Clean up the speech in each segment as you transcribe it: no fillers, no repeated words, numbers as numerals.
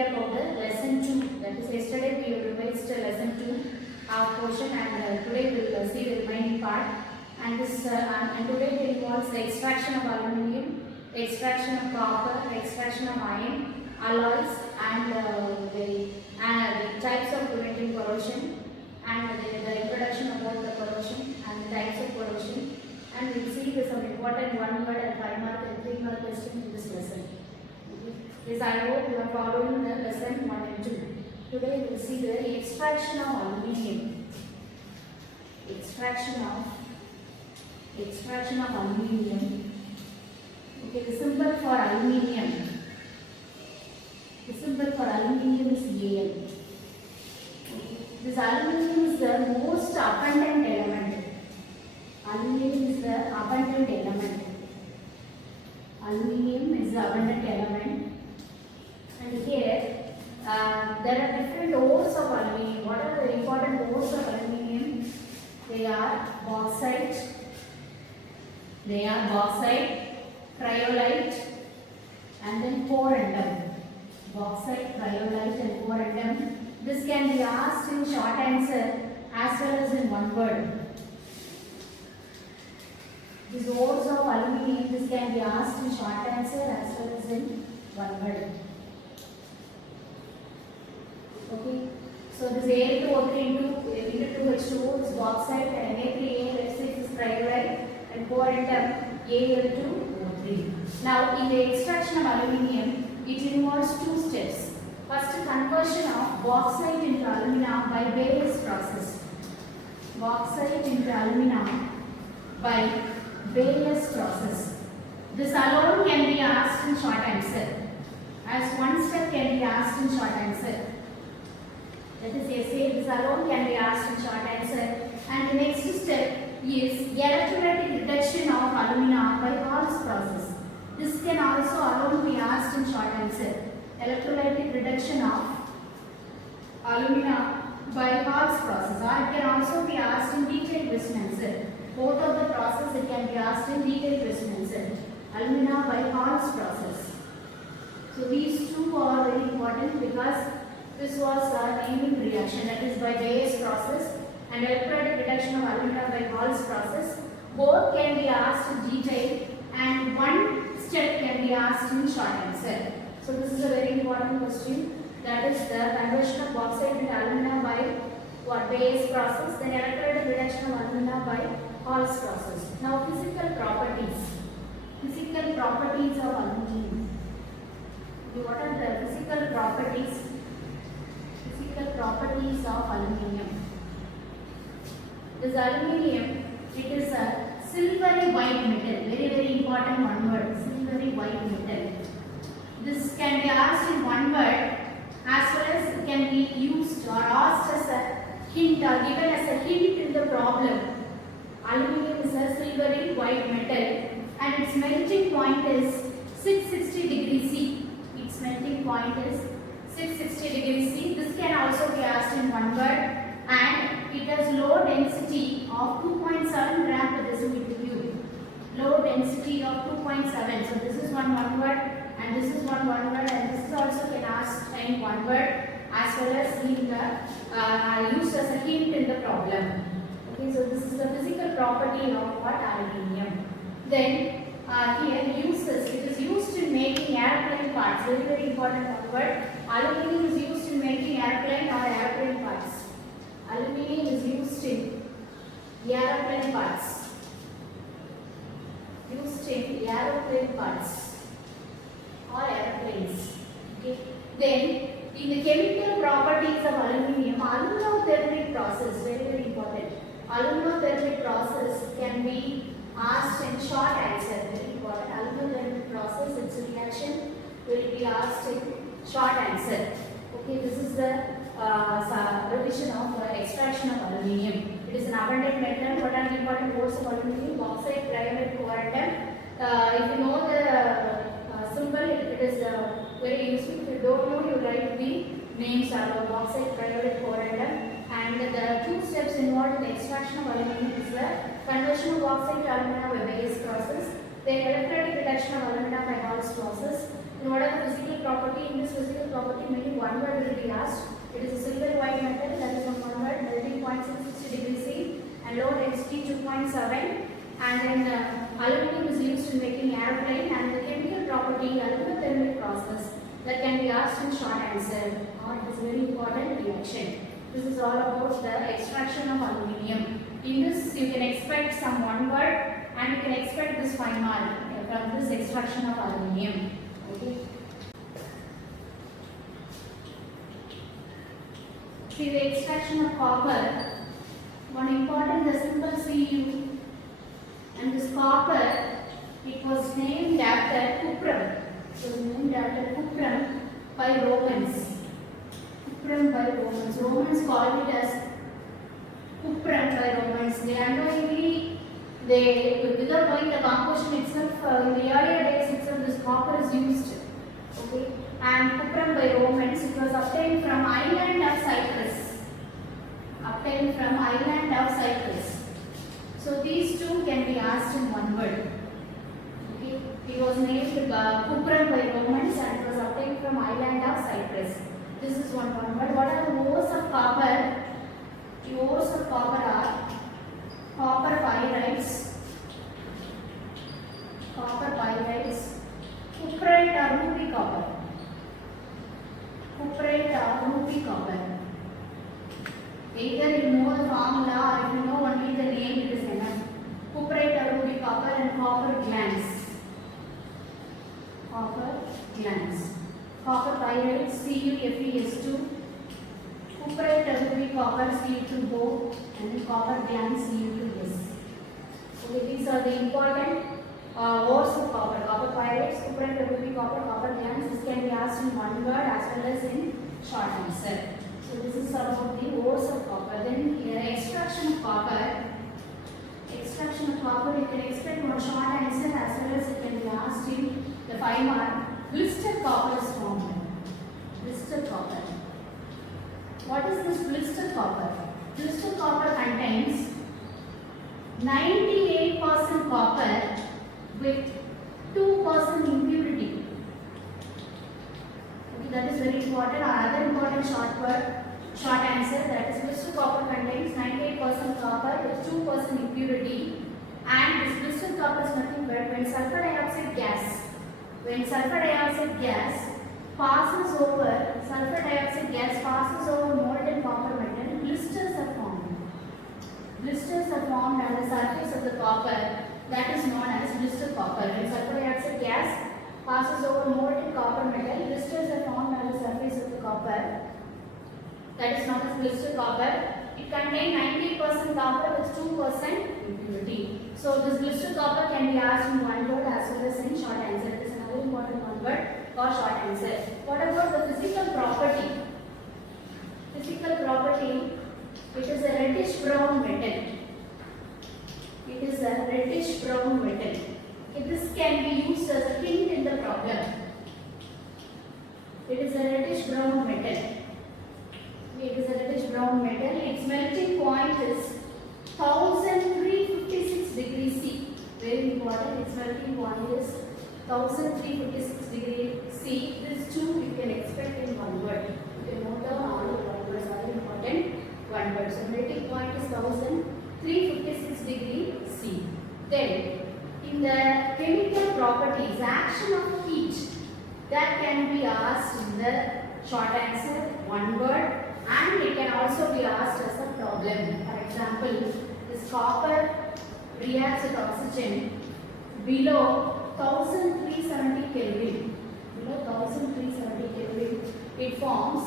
recap of the lesson 2. That is, yesterday we revised lesson 2 portion, and today we will see the remaining part. And today it involves the extraction of aluminium, extraction of copper, extraction of iron, alloys, and the types of preventing corrosion, and the introduction about the corrosion and the types of corrosion. And we will see some important 1 word and 5 mark and 3 mark questions in this lesson. Yes, I hope you are following the lesson 1 and 2. Today we will see the extraction of aluminium. Extraction of aluminium. Okay, the symbol for aluminium. The symbol for aluminium is Al. Okay. This aluminium is the most abundant element. Aluminium is the abundant element. Aluminium is the abundant element. And here there are different ores of aluminium. What are the important ores of aluminium? They are bauxite, cryolite, and then corundum. Bauxite, cryolite, and corundum. This can be asked in short answer as well as in one word. These ores of aluminium, this can be asked in short answer as well as in one word. Okay, so this Al2O3 into 2H2O is bauxite, and Na3AlF6 is cryolite, and corundum Al2O3. Now, in the extraction of aluminium, it involves two steps. First, conversion of bauxite into alumina by Bayes process. Bauxite into alumina by Bayes process. This alone can be asked in short answer. As one step can be asked in short answer. That is, this alone can be asked in short answer. And the next step is electrolytic reduction of alumina by Hall's process. This can also alone be asked in short answer. Electrolytic reduction of alumina by Hall's process, or it can also be asked in detailed question answer. Both of the process it can be asked in detailed question answer. Alumina by Hall's process. So these two are very important because this was a naming reaction, that is by Bayes process and electrolytic reduction of alumina by Hall's process. Both can be asked in detail, and one step can be asked in short answer. So this is a very important question, that is the conversion of bauxite into alumina by Bayes process, then electrolytic reduction of alumina by Hall's process. Now physical properties. Physical properties of aluminium. What are the physical properties? Physical properties of aluminium. This aluminium, it is a silvery white metal. Very, very important one word. Silvery white metal. This can be asked in one word as well as it can be used or asked as a hint or given as a hint in the problem. Aluminium is a silvery white metal and its melting point is 660 degrees C. Its melting point is 660 degrees C. This can also be asked in one word, and it has low density of 2.7 gram per decimeter cube. Low density of 2.7. So this is one word, and this is one word, and this is also can asked in one word as well as in the used as a hint in the problem. Okay, so this is the physical property of what? Aluminium. Then here uses, it is used in making airplane parts. Very, very important one word. Aluminium is used in making airplane or airplane parts. Aluminium is used in airplane parts. Used in airplane parts or airplanes. Okay. Then in the chemical properties of aluminium, aluminothermic process, very, very important. Aluminothermic process can be asked in short answer. Very important. Aluminothermic process, its reaction will be asked in short answer. Okay, this is the revision of extraction of aluminium. It is an abundant metal. What are the important ores of aluminium? Bauxite, cryolite, corundum. If you know the symbol, it is very useful. If you don't know, you write the names are bauxite, cryolite, corundum. And the two steps involved in the extraction of aluminium is the conversion of bauxite to alumina by Bayes process, then electrolytic reduction of alumina by Hall's process, And what are the physical property? In this physical property, mainly one word will be asked. It is a silver white metal that is on one word, melting point 660 degrees C and low density 2.7. And then aluminum is used in making aeroplane, and the chemical property alumothermic process that can be asked in short answer, or it is very important reaction. This is all about the extraction of aluminium. In this you can expect some one word, and you can expect this 5 mark from this extraction of aluminium. Okay. See the extraction of copper. One important the symbol Cu, and this copper, it was named after cuprum. It was named after cuprum by Romans. Cuprum by Romans. Romans called it as cuprum by Romans. They unknowingly, without knowing the composition itself, in the earlier days itself, this copper is used. Okay, and cuprum by Romans, it was obtained from island of Cyprus. Obtained from island of Cyprus. So these two can be asked in one word. Okay, it was named cuprum by Romans and it was obtained from island of Cyprus. This is one word. What are the ores of copper? The ores of copper are copper pyrites, cuprite or ruby copper, copper. Either you know the formula or if you know only the name, it is enough. Cuprite or ruby copper and copper glans. Copper pyrites CuFeS2. Cuprite or ruby copper Cu2O, and then copper glans Cu2S. Okay, these are the important ores of copper. Copper pyrites, cuprite or ruby copper glans. This can be asked in one word as well as in short answer. So this is about the ores of copper. Then extraction of copper. You can expect one short answer as well as it can be asked in the 5 mark. Blistered copper is formed. Blistered copper. What is this blistered copper? Blistered copper contains 98% copper with 2% impurity. Okay, that is very important. Our other important short answer, that is blistered copper contains 98% copper with 2% impurity, and this blistered copper is nothing but when sulfur dioxide gas passes over molten copper metal, blisters are formed. Blisters are formed on the surface of the copper, that is known as blistered copper. When sulfur dioxide gas passes over molten copper metal, blisters are formed on the surface of the copper, that is known as blistered copper. It contains 90% copper with 2% impurity. So this blistered copper can be asked in one word as well as in short answer. It is another important one word or short answer. What about the physical property? It is a reddish brown metal. Okay, this can be used as a hint in the problem. It is a reddish brown metal. Its melting point is 1356 degrees C. Very important. Its melting point is 1356 degrees C. These two you can expect in one word. You can note down all the one words are important. One word. So melting point is 1356 degrees C. Then in the chemical properties, action of heat, that can be asked in the short answer, one word, and it can also be asked as a problem. For example, this copper reacts with oxygen below 1370 Kelvin. It forms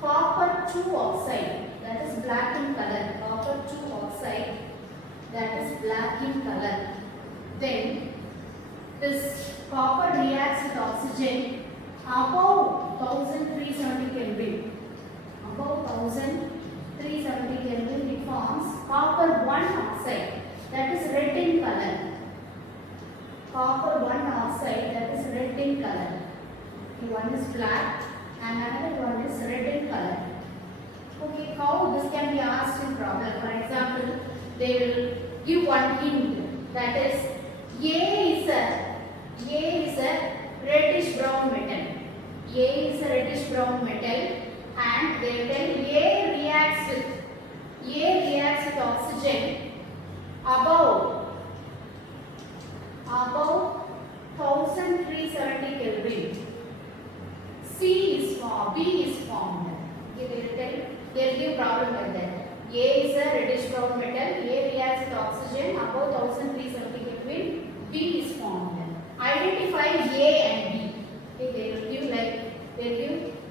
copper 2 oxide, that is black in color. Then this copper reacts with oxygen above 1370 Kelvin. It forms copper 1 oxide, that is red in color. One is black and another one is red in color. Okay, how this can be asked in problem? For example, they will give one hint, that is A is a reddish brown metal. A is a reddish brown metal, and they tell A reacts with oxygen above 1370 Kelvin. B is formed. Okay, they will give problem like that. A is a reddish brown metal. A reacts with oxygen above 1370 Kelvin. B is formed. Identify A and B. Okay, they will give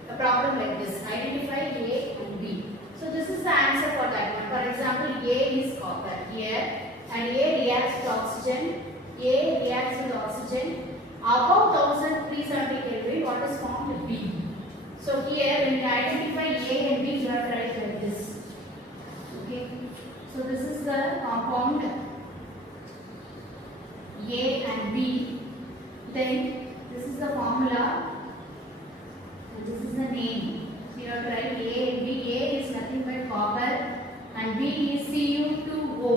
a problem like this. Identify A and B. So this is the answer for that one. For example, A is copper here, and A reacts with oxygen. A reacts with oxygen above 1370 Kelvin. What is formed? B. So here when you identify A and B, you have to write like this. Okay. So this is the compound A and B. Then this is the formula. And this is the name. So you have to write A and B. A is nothing but copper, and B is Cu2O.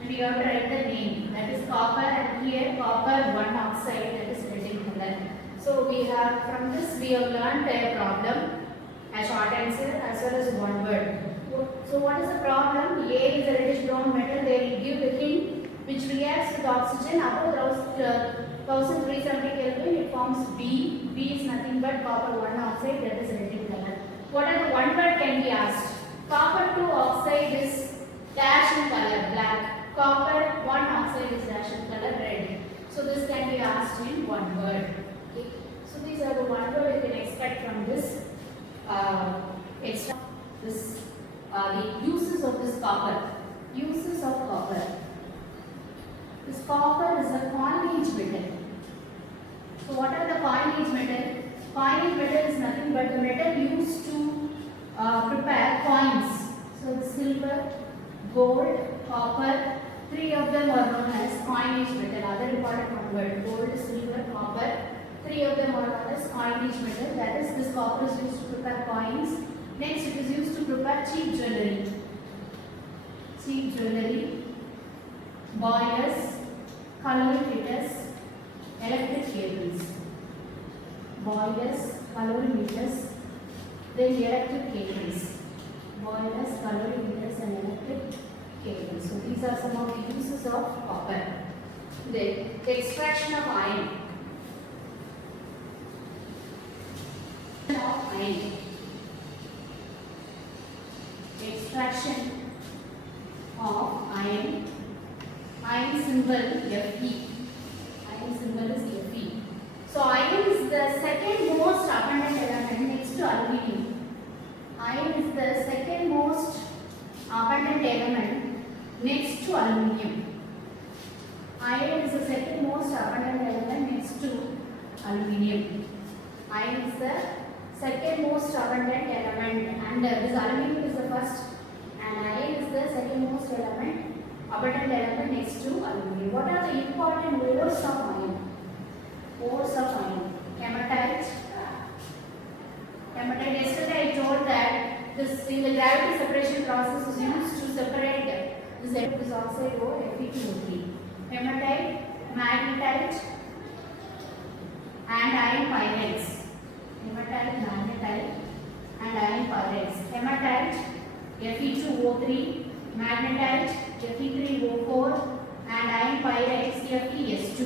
And you have to write the name. That is copper, and here copper 1 oxide, that is red in color. So we have, from this we have learned a problem, a short answer as well as one word. So what is the problem? A is a reddish brown metal. They will give the hint which reacts with oxygen above 1370 Kelvin. It forms B. B is nothing but copper 1 oxide, that is red in color. What are the one word can be asked? Copper 2 oxide is dash in color black. Copper 1 oxide is dash in color red. So this can be asked in one word. Okay. So these are the one word you can expect from this the uses of this copper. Uses of copper. This copper is a coinage metal. So what are the coinage metal? Coinage metal is nothing but the metal used to prepare coins. So the silver, gold, copper, three of them are known as coinage metal. Other important one word: gold, silver, copper. Three of them are known as coinage metal. That is, this copper is used to prepare coins. Next, it is used to prepare cheap jewelry. Cheap jewelry, boilers, calorimeters, electric cables. Boilers, calorimeters, then electric cables. Boilers, calorimeters, and electric cables. So these are some of the uses of copper. Then the extraction of iron. Extraction of iron. Iron symbol Fe. Iron symbol is Fe. So iron is the second most abundant element next to aluminium. Iron is the second most abundant element next to aluminium. Iron is the second most abundant element next to aluminium. Iron is the second most abundant element, and this aluminium is the first, and iron is the second most abundant element next to aluminium. What are the important ores of iron? Ores of iron. Hematite. Hematite. Yesterday I told that this in the gravity separation process is used to separate this oxide ore Fe2O3. Hematite, magnetite, and iron pyrites. Hematite, magnetite, and iron pyrites. Hematite, Fe2O3, magnetite, Fe3O4, and iron pyrites, FeS2.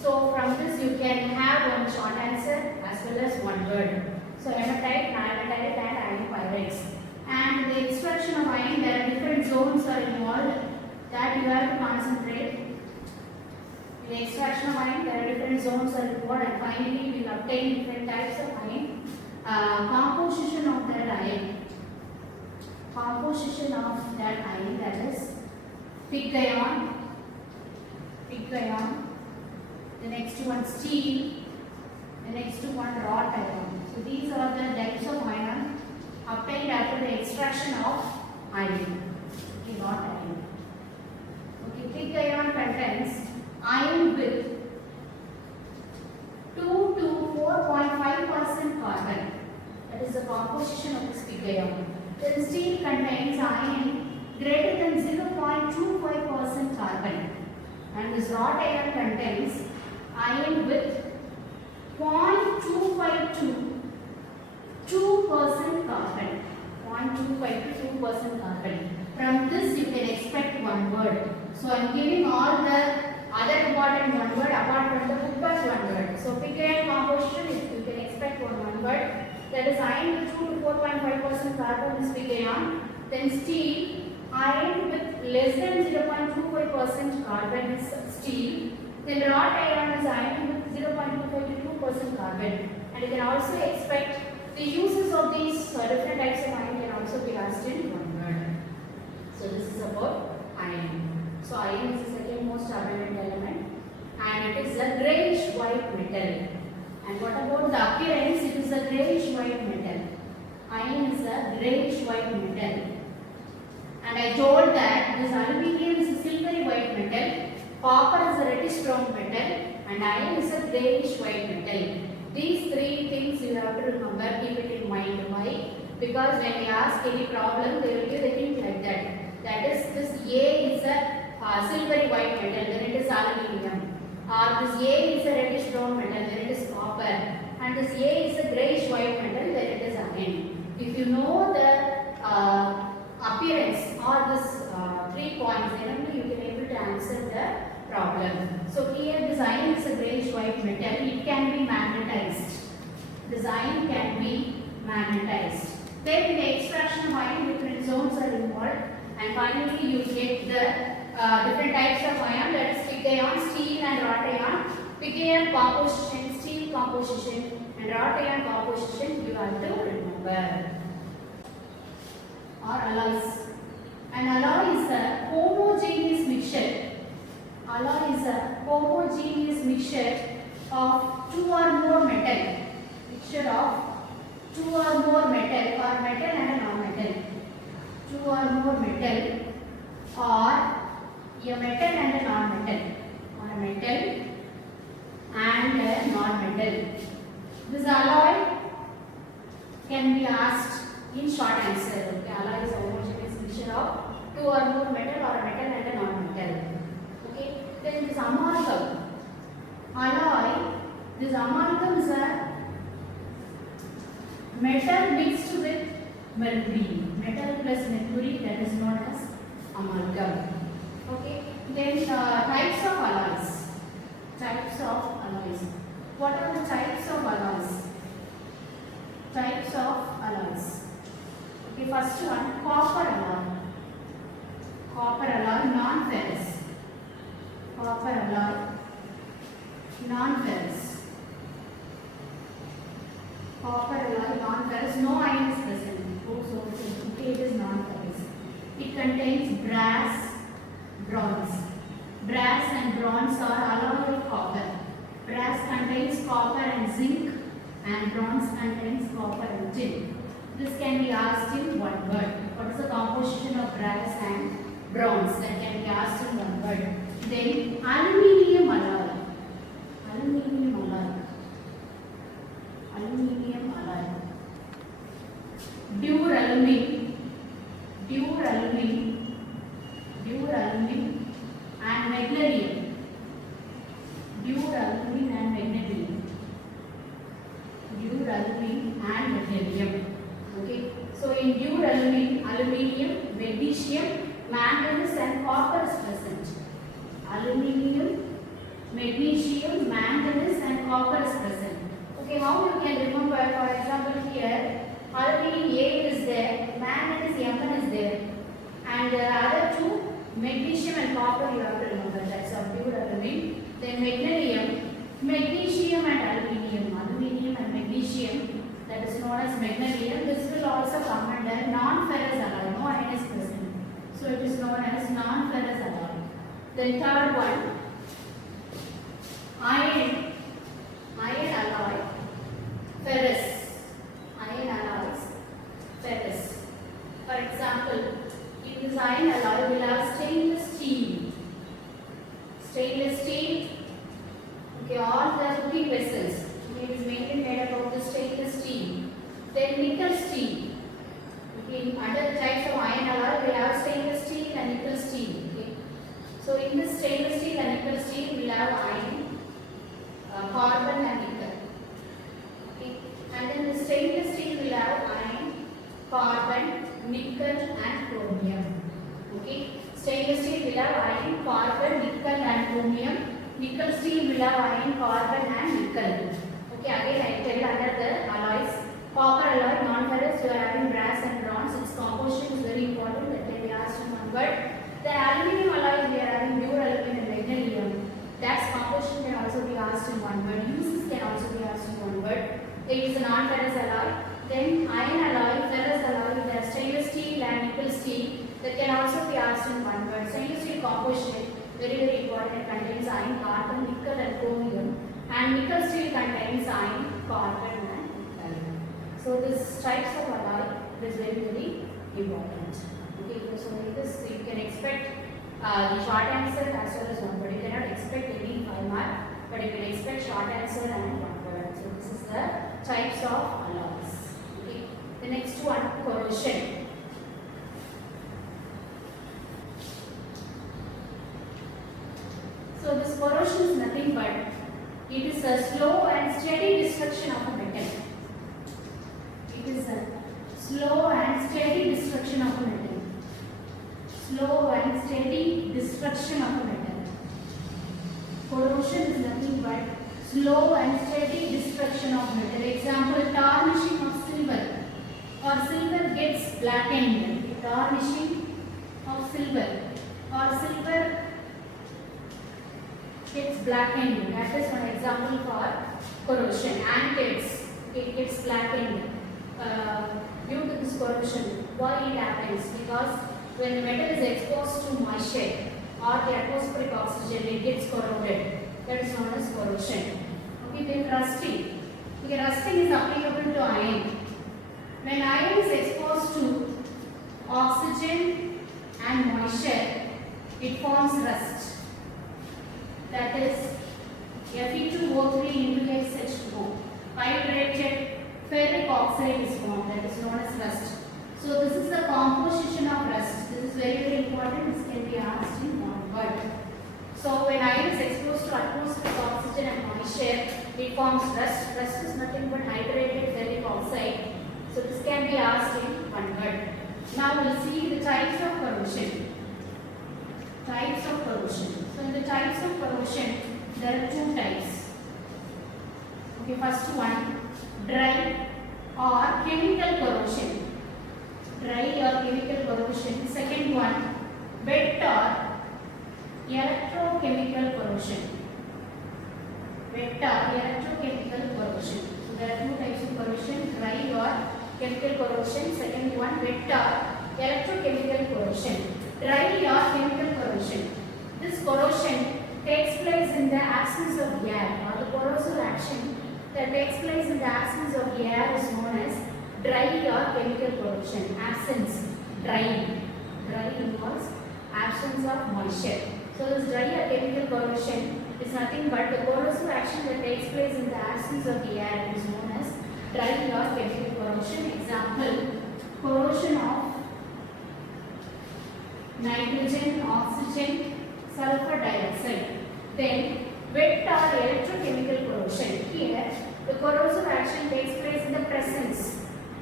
So from this you can have one short answer as well as one word. So hematite, magnetite, and iron pyrites. And the extraction of iron, there are different zones are involved that you have to concentrate. In the extraction of iron, there are different zones are involved, and finally we will obtain different types of iron. Composition of that iron. Composition of that iron, that is pig iron. The next one steel. The next one wrought iron. So these are the types of iron obtained after the extraction of iron. Okay, wrought iron. Okay, pig iron contains iron with 2 to 4.5% carbon. That is the composition of this pig iron. Then steel contains iron greater than 0.25% carbon. And this wrought iron contains iron with 0.252 2% carbon. 0.25 to 2% carbon. From this you can expect one word. So I am giving all the other important one word apart from the book one word. So pKi composition you can expect one word. That is iron with 2 to 4.5% carbon is pKi. Then steel, iron with less than 0.25% carbon is steel. Then wrought iron is iron with 0.25 to 2% carbon. And you can also expect the uses of these different types of iron can also be asked in one word. So this is about iron. So iron is the second most abundant element and it is a greyish white metal. And what about the appearance? It is a greyish white metal. Iron is a greyish white metal. And I told that this aluminium is a silvery white metal, copper is a reddish brown metal, and iron is a greyish white metal. These three things you have to remember, keep it in mind. Why? Because when we ask any problem, they will give the hint like that. That is, this A is a silvery white metal, then it is aluminium. Or this A is a reddish brown metal, then it is copper. And this A is a greyish white metal, then it is iron. If you know the appearance or this 3 points, then only you can able to answer the problem. So here this iron is a greyish white metal. It can be magnetized. This iron can be magnetized. Then in the extraction of iron, different zones are involved. And finally you get the different types of iron, that is pig-iron, steel and wrought iron. Pig-iron composition, steel composition and wrought iron composition you have to remember. Or alloys. An alloy is a homogeneous mixture. Alloy is a homogeneous mixture of two or more metal. Mixture of two or more metal or metal and a non-metal. Two or more metal or a metal and a non-metal. Or a metal and a non-metal. This alloy can be asked in short answer. Okay, alloy is a homogeneous mixture of two or more metal or a metal and a non-metal. Okay, then this amalgam. Alloy, this amalgam is a metal mixed with mercury. Metal plus mercury, that is known as amalgam. Okay, then types of alloys. Types of alloys. What are the types of alloys? Types of alloys. Okay, first one, copper alloy. Copper alloy, non-ferrous. Copper alloy, non-ferrous. Copper alloy, non-ferrous, no iron is present. Okay, it is non-ferrous. It contains brass, bronze. Brass and bronze are alloy of copper. Brass contains copper and zinc, and bronze contains copper and tin. This can be asked in one word. What is the composition of brass and bronze? That can be asked in one word. Then aluminium alloy. Aluminium alloy. Aluminium alloy. Duralumin. Duralumin. Duralumin and magnesium. Duralumin and magnesium. Duralumin and magnesium. Okay, so in duralumin, aluminium, magnesium, manganese and copper is present. Aluminium, magnesium, manganese and copper is present. Okay, how you can remember? For example, here aluminium A is there, manganese Mn is there, and the other two magnesium and copper you have to remember. That's of duralumin. Then magnesium and aluminium, aluminium and magnesium. That is known as magnesium. This will also come under non-ferrous alloy. No iron is present. So it is known as non-ferrous alloy. Then third one, iron. Iron alloy, ferrous. Iron alloys, ferrous. For example, in this iron alloy we will have stainless steel. Stainless steel. Okay, all the cooking vessels. It is mainly made up of the stainless steel. Then nickel steel. Okay, under the types of iron alloy, we have stainless steel and nickel steel. Okay, so in this stainless steel and nickel steel, we have iron, carbon, and nickel. Okay, and in the stainless steel, we have and chromium. Okay, stainless steel will have iron, carbon, nickel and chromium. Nickel steel will have iron, carbon and nickel. Okay, again I tell another alloys. Copper alloy, non-ferrous, you are having brass and bronze. Its composition is very important, that can be asked in one word. The aluminium alloy, we are having pure aluminum and magnesium. That's composition can also be asked in one word. Uses can also be asked in one word. It is a non-ferrous alloy. Then iron alloy, ferrous alloy, there are stainless steel and nickel steel. That can also be asked in one word. Stainless steel composition, very important, contains iron, carbon, nickel and chromium. And nickel steel contains iron, carbon and nickel. So this types of alloy is very important. Okay, so in this you can expect the short answer as well as one word. You cannot expect any 5 mark, but you can expect short answer and one word. So this is the types of alloys. Okay, the next one, corrosion. So this corrosion is nothing but it is a slow and steady destruction of a metal. It is a slow and steady destruction of a metal. Slow and steady destruction of a metal. Corrosion is nothing but slow and steady destruction of metal. Example, tarnishing of silver, or silver gets blackened. Tarnishing of silver, or silver gets blackened. That is one example for corrosion. Antiques, it gets blackened due to this corrosion. Why it happens? Because when the metal is exposed to moisture or the atmospheric oxygen, it gets corroded. That is known as corrosion. Okay, then rusting. Okay, rusting is applicable to iron. When iron is exposed to oxygen and moisture, it forms rust. That is Fe2O3 into SH2O. Hydrated ferric oxide is formed. That is known as rust. So this is the composition of rust. This is very important. This can be asked in one word. So when iron is exposed to atmospheric oxygen and moisture, it forms rust. Rust is nothing but hydrated ferric oxide. So this can be asked in one word. Now we will see the types of corrosion. Types of corrosion. So in the types of corrosion, there are 2 types. Okay, first one, dry or chemical corrosion. Dry or chemical corrosion. Second one, wet or electrochemical corrosion. Wet or electrochemical corrosion. So there are 2 types of corrosion, dry or chemical corrosion. Second one, wet or electrochemical corrosion. Dry or chemical corrosion. This corrosion takes place in the absence of air, or the corrosive action that takes place in the absence of air is known as dry or chemical corrosion. Absence, dry. Dry involves absence of moisture. So this dry or chemical corrosion is nothing but the corrosive action that takes place in the absence of air is known as dry or chemical corrosion. Example, corrosion of nitrogen, oxygen, sulfur dioxide. Then wet or electrochemical corrosion. Here the corrosive action takes place in the presence.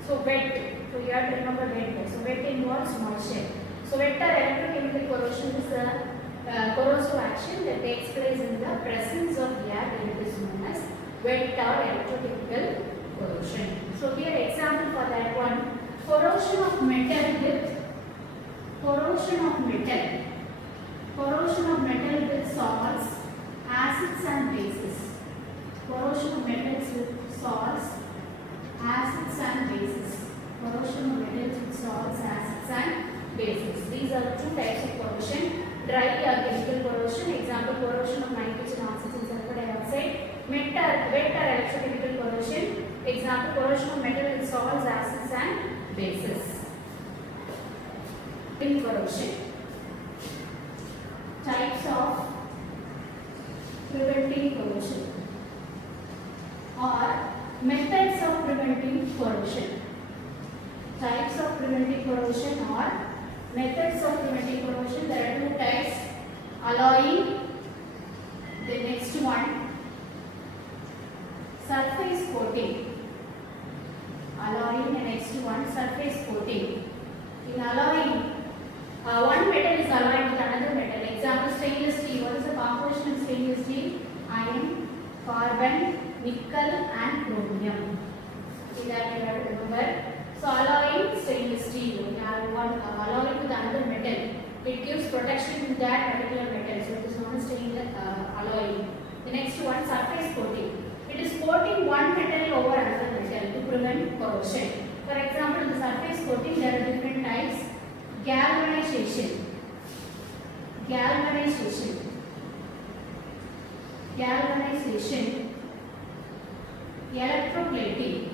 So wet, so you have to remember wet. So wet involves moisture. So wet or electrochemical corrosion is the corrosive action that takes place in the presence of air, and it is known as wet or electrochemical corrosion. So here example for that one, corrosion of metal with salts, acids and bases. Corrosion of metals with salts, acids and bases. Corrosion of metals with salts, acids and bases. These are the 2 types of corrosion. Dry or chemical corrosion. Example, corrosion of nitrogen, oxygen, sulfur dioxide. Wet or electrochemical corrosion. Example, corrosion of metal with salts, acids and bases. Corrosion. Types of preventing corrosion or methods of preventing corrosion. Types of preventing corrosion or methods of preventing corrosion. There are 2 types. Alloying. The next one, surface coating. Alloying. The next one, surface coating. In alloying, one metal is alloyed with another metal. Example, stainless steel. What is the composition of stainless steel? Iron, carbon, nickel and chromium. Okay, that you have to remember. So alloying stainless steel. We have one alloying with another metal. It gives protection to that particular metal. So it is known as stainless alloying. The next one, surface coating. It is coating one metal over another metal to prevent corrosion. For example, the surface coating, there are different types. Galvanization, galvanization, galvanization, electroplating,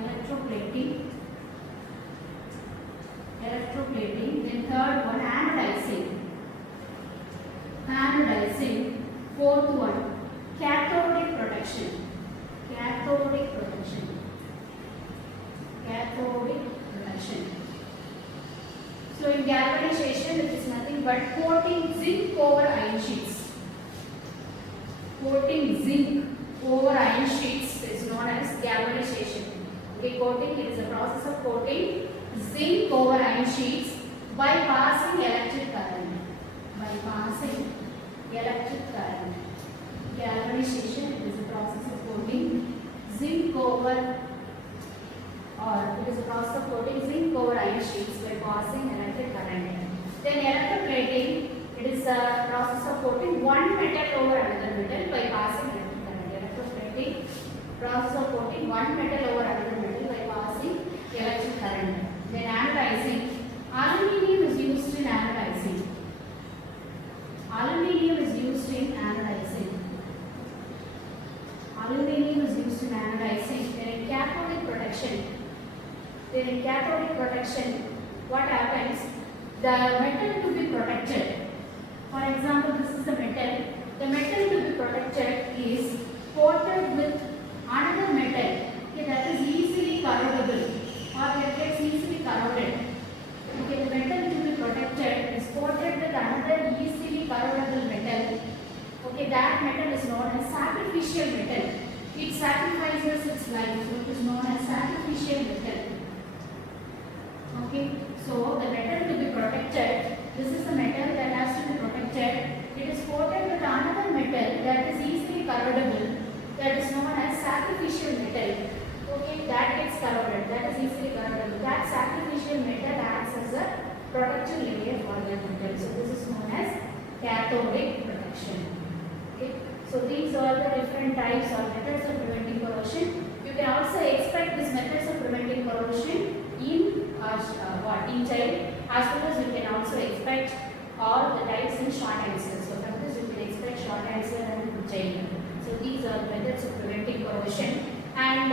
electroplating, electroplating. Then third one, anodizing, anodizing. Fourth one, cathodic protection, cathodic protection, cathodic protection. So in galvanization, it is nothing but coating zinc over iron sheets. Coating zinc over iron sheets is known as galvanization. Okay, coating, it is a process of coating zinc over iron sheets by passing electric current. By passing electric current. Galvanization, it is a process of coating zinc over, or it is a process of coating zinc over iron sheets by passing electric current. Then electroplating, it is a process of coating one metal over another metal by passing electric current. Electroplating, process of coating one metal over another metal by passing electric current. Then anodizing, aluminium is used in anodizing. Aluminium is used in anodizing. Aluminium is used in anodizing. Then in cathodic protection, then in cathodic protection, what happens? The metal to be protected. For example, this is the metal. The metal to be protected is coated with another metal, okay, that is easily corrodable, or that gets easily corroded. Okay, the metal to be protected is coated with another easily corrodable metal. Okay, that metal is known as sacrificial metal. It sacrifices its life, so it is known as sacrificial metal. Okay, so the metal to be protected, this is the metal that has to be protected. It is coated with another metal that is easily corrodable, that is known as sacrificial metal. Okay, that gets corroded, that is easily corrodable. That sacrificial metal acts as a protective layer for the metal. So this is known as cathodic protection. Okay, so these are the different types or methods of preventing corrosion. You can also expect these methods of preventing corrosion in detail, as well as you can also expect all the types in short answer. So from this you can expect short answer and detail. So these are the methods of preventing corrosion, and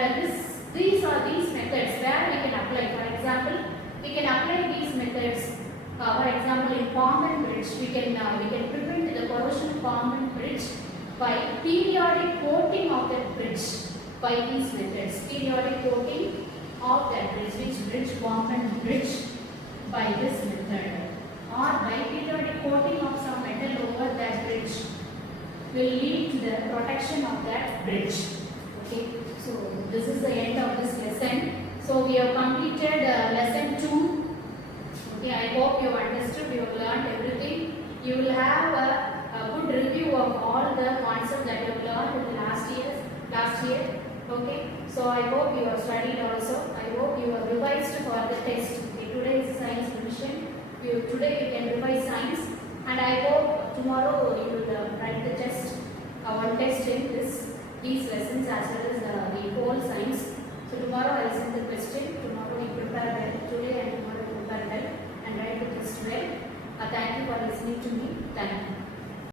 these are these methods where we can apply. For example, we can apply these methods. For example, in Common Bridge, we can prevent the corrosion of Common Bridge by periodic coating of that bridge by these methods. Periodic coating of that bridge, which bridge? Common Bridge, by this method, or by periodic coating of some metal over that bridge will lead to the protection of that bridge. Okay, so this is the end of this lesson. So we have completed lesson 2. Okay, I hope you understood, you have learned everything. You will have a good review of all the concepts that you have learned in the last year. Okay, so I hope you have studied also. I hope you have revised for the test. Okay, today is science revision. Today you can revise science, and I hope tomorrow you will write the test, one test in these lessons as well as the whole science.